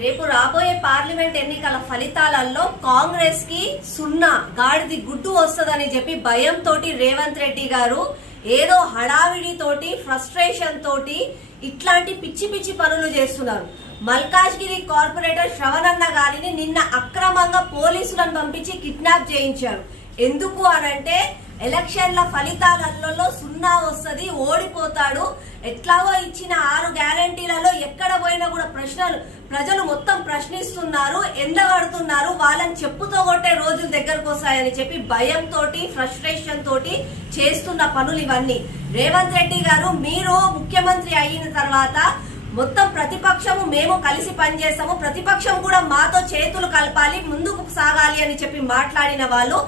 రేపు రాబోయే పార్లమెంట్ ఎన్నికల ఫలితాలలో కాంగ్రెస్ కి 0 గాడిది గుడ్డు వస్తుందని చెప్పి భయంతో రేవంత్ రెడ్డి గారు ఏదో హడావిడి తోటి ఫ్రస్ట్రేషన్ తోటి ఇట్లాంటి పిచ్చి పిచ్చి పనులు చేస్తున్నారు. మల్కాజ్గిరి కార్పొరేటర్ శ్రవణన్న గారిని నిన్న అక్రమంగా పోలీసులను పంపించి కిడ్నాప్ చేయించారు. ఎందుకు అనంటే ఎలక్షన్ల ఫలితాలలో 0 వస్తుంది, ఓడిపోతాడు. ఎట్లాగో ఇచ్చిన 6 గ్యారంటీలలో ఎక్కడ పోయినా కూడా ప్రజలు మొత్తం ప్రశ్నిస్తున్నారు, ఎండగడుతున్నారు, వాళ్ళని చెప్పుతో కొట్టే రోజులు దగ్గరకు వస్తాయని చెప్పి భయంతో ఫ్రస్ట్రేషన్ తోటి చేస్తున్న పనులు ఇవన్నీ. రేవంత్ రెడ్డి గారు మీరు ముఖ్యమంత్రి అయిన తర్వాత మొత్తం ప్రతిపక్షము మేము కలిసి పనిచేస్తాము, ప్రతిపక్షం కూడా మాతో చేతులు కలపాలి, ముందుకు సాగాలి అని చెప్పి మాట్లాడిన వాళ్ళు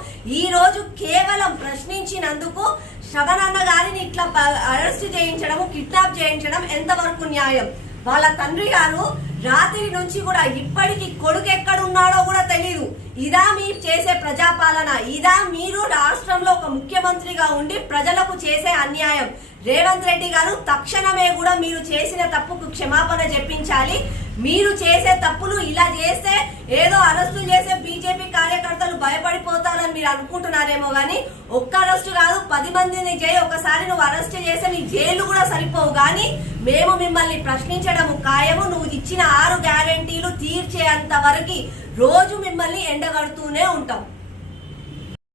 ఈ రోజు కేవలం ప్రశ్నించినందుకు శ్రవణన్న గారిని ఇట్లా అరెస్ట్ చేయించడం, కిడ్నాప్ చేయించడం ఎంతవరకు న్యాయం? వాళ్ళ తండ్రి గారు రాత్రి నుంచి కూడా ఇప్పటికి కొడుకు ఎక్కడున్నాడో కూడా తెలియదు. ఇదా మీరు చేసే ప్రజాపాలన? ఇదా మీరు రాష్ట్రంలో ఒక ముఖ్యమంత్రిగా ఉండి ప్రజలకు చేసే అన్యాయం? రేవంత్ రెడ్డి గారు తక్షణమే కూడా మీరు చేసిన తప్పుకు క్షమాపణ చెప్పించాలి. మీరు చేసే తప్పులు ఇలా చేస్తే ఏదో అరెస్టులు చేసే బీజేపీ కార్యకర్తలు భయపడిపోతారని మీరు అనుకుంటున్నారేమో గానీ ఒక్క అరెస్టు కాదు, 10 మందిని ఒకసారి నువ్వు అరెస్ట్ చేస్తే నీ జైలు కూడా సరిపోవు. గానీ మేము మిమ్మల్ని ప్రశ్నించడం ఖాయము. నువ్వు ఇచ్చిన 6 గ్యారెంటీలు తీర్చేంత వరకు రోజు మిమ్మల్ని ఎండగడుతూనే ఉంటాం.